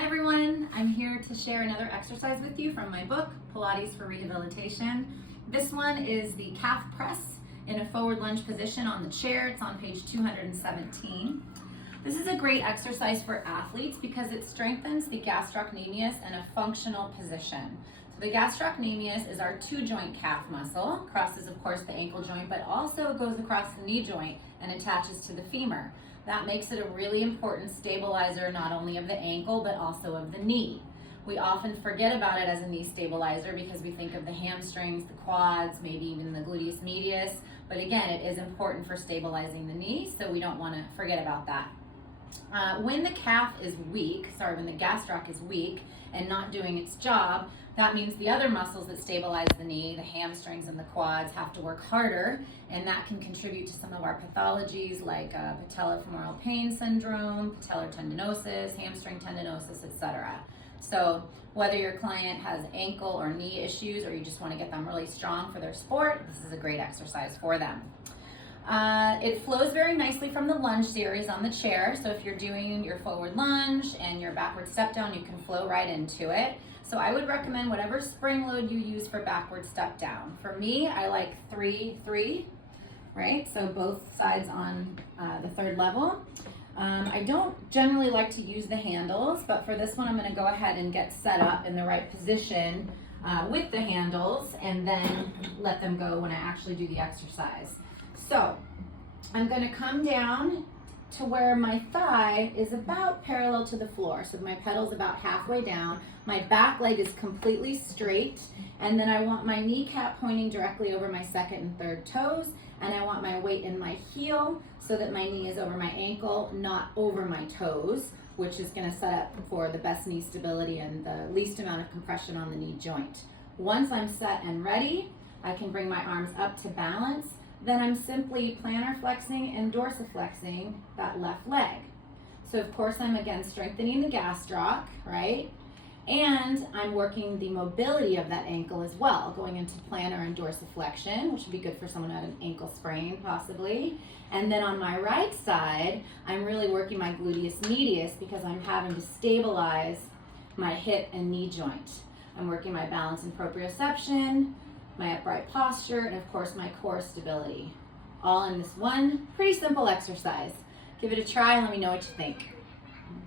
Hi everyone, I'm here to share another exercise with you from my book, Pilates for Rehabilitation. This one is the calf press in a forward lunge position on the chair. It's on page 217. This is a great exercise for athletes because it strengthens the gastrocnemius in a functional position. So the gastrocnemius is our two-joint calf muscle, crosses of course the ankle joint, but also goes across the knee joint and attaches to the femur. That makes it a really important stabilizer not only of the ankle but also of the knee. We often forget about it as a knee stabilizer because we think of the hamstrings, the quads, maybe even the gluteus medius, but again, it is important for stabilizing the knee, so we don't want to forget about that. When the calf is weak, when the gastroc is weak and not doing its job, that means the other muscles that stabilize the knee, the hamstrings and the quads, have to work harder, and that can contribute to some of our pathologies like patellofemoral pain syndrome, patellar tendinosis, hamstring tendinosis, etc. So whether your client has ankle or knee issues or you just want to get them really strong for their sport, this is a great exercise for them. It flows very nicely from the lunge series on the chair. So if you're doing your forward lunge and your backward step down, you can flow right into it. So I would recommend whatever spring load you use for backward step down. For me, I like 3-3, right? So both sides on the third level. I don't generally like to use the handles, but for this one, I'm gonna go ahead and get set up in the right position with the handles and then let them go when I actually do the exercise. So I'm going to come down to where my thigh is about parallel to the floor. So my pedal's about halfway down. My back leg is completely straight. And then I want my kneecap pointing directly over my second and third toes. And I want my weight in my heel so that my knee is over my ankle, not over my toes, which is going to set up for the best knee stability and the least amount of compression on the knee joint. Once I'm set and ready, I can bring my arms up to balance. Then I'm simply plantar flexing and dorsiflexing that left leg. So of course I'm again strengthening the gastroc, right? And I'm working the mobility of that ankle as well, going into plantar and dorsiflexion, which would be good for someone who had an ankle sprain possibly. And then on my right side, I'm really working my gluteus medius because I'm having to stabilize my hip and knee joint. I'm working my balance and proprioception, my upright posture, and of course my core stability. All in this one pretty simple exercise. Give it a try and let me know what you think.